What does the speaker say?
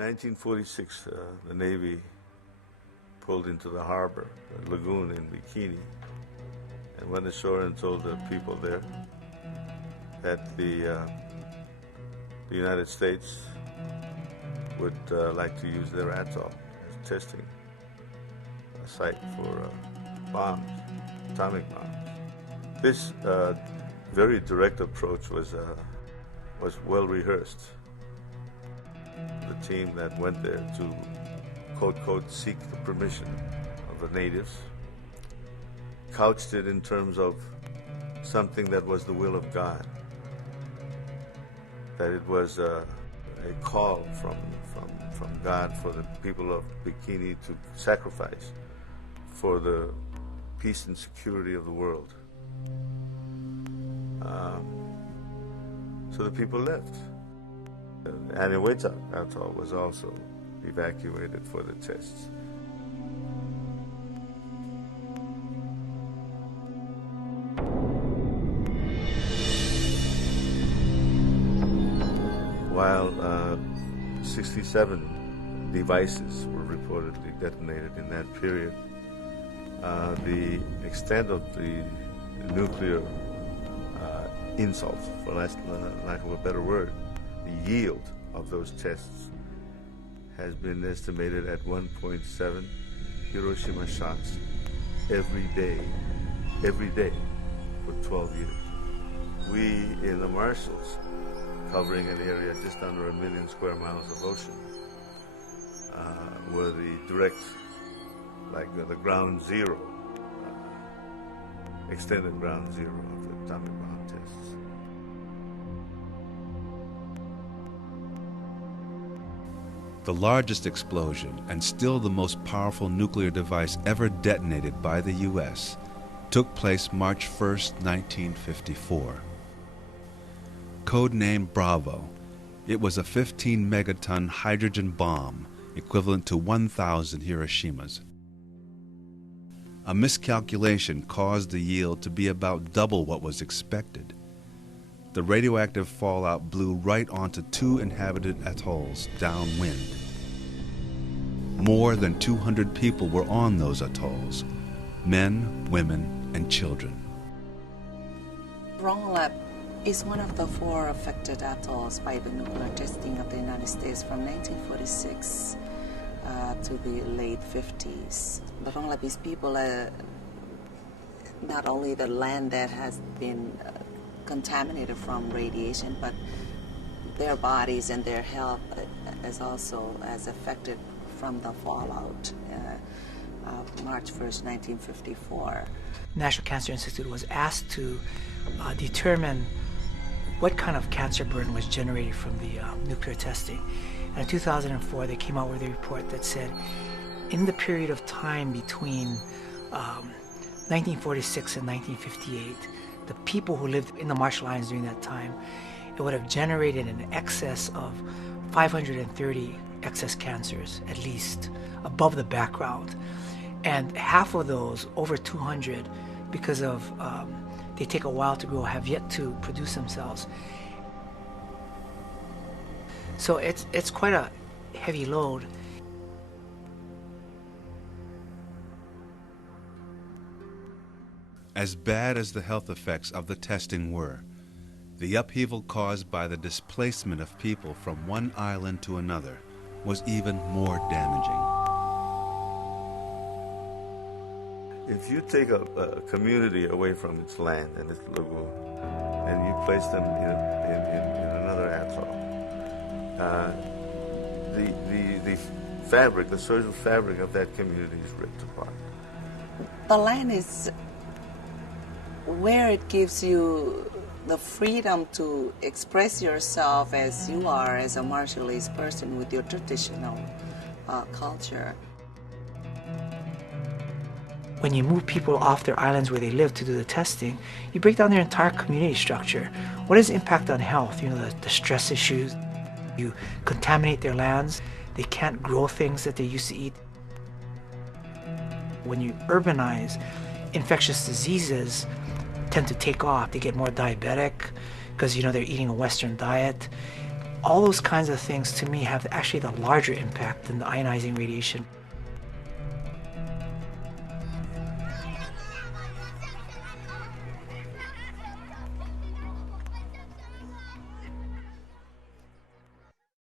1946, the Navy pulled into the harbor, the lagoon in Bikini, and went ashore and told the people there that the United States would like to use their atoll as testing a site for bombs, atomic bombs. This very direct approach was well rehearsed. The team that went there to quote, seek the permission of the natives, couched it in terms of something that was the will of God, that it was a call from God for the people of Bikini to sacrifice for the peace and security of the world. So the people left. The Aniweta Atoll was also evacuated for the tests. While 67 devices were reportedly detonated in that period, the extent of the nuclear insult, for lack of a better word, the yield of those tests has been estimated at 1.7 Hiroshima shots every day for 12 years. We in the Marshalls, covering an area just under 1 million square miles of ocean, were the direct, like the ground zero, extended ground zero of the atomic bomb tests. The largest explosion, and still the most powerful nuclear device ever detonated by the U.S., took place March 1st, 1954. Codenamed Bravo, it was a 15-megaton hydrogen bomb equivalent to 1,000 Hiroshimas. A miscalculation caused the yield to be about double what was expected. The radioactive fallout blew right onto 2 inhabited atolls downwind. More than 200 people were on those atolls, men, women, and children. Rongelap is one of the 4 affected atolls by the nuclear testing of the United States from 1946 to the late 50s. The Rongelapese people, not only the land that has been contaminated from radiation, but their bodies and their health is also as affected from the fallout of March 1st, 1954. National Cancer Institute was asked to determine what kind of cancer burden was generated from the nuclear testing. And in 2004, they came out with a report that said, in the period of time between 1946 and 1958, the people who lived in the Marshall Islands during that time, it would have generated an excess of 530 excess cancers, at least, above the background. And half of those, over 200, because of they take a while to grow, have yet to produce themselves. So it's quite a heavy load. As bad as the health effects of the testing were, the upheaval caused by the displacement of people from one island to another was even more damaging. If you take a community away from its land and its lagoon, and you place them in another atoll, the fabric, the social fabric of that community is ripped apart. The land is where it gives you the freedom to express yourself as you are, as a Marshallese person with your traditional culture. When you move people off their islands where they live to do the testing, you break down their entire community structure. What is the impact on health? You know, the stress issues. You contaminate their lands. They can't grow things that they used to eat. When you urbanize, infectious diseases tend to take off. They get more diabetic because, you know, they're eating a Western diet. All those kinds of things to me have actually the larger impact than the ionizing radiation.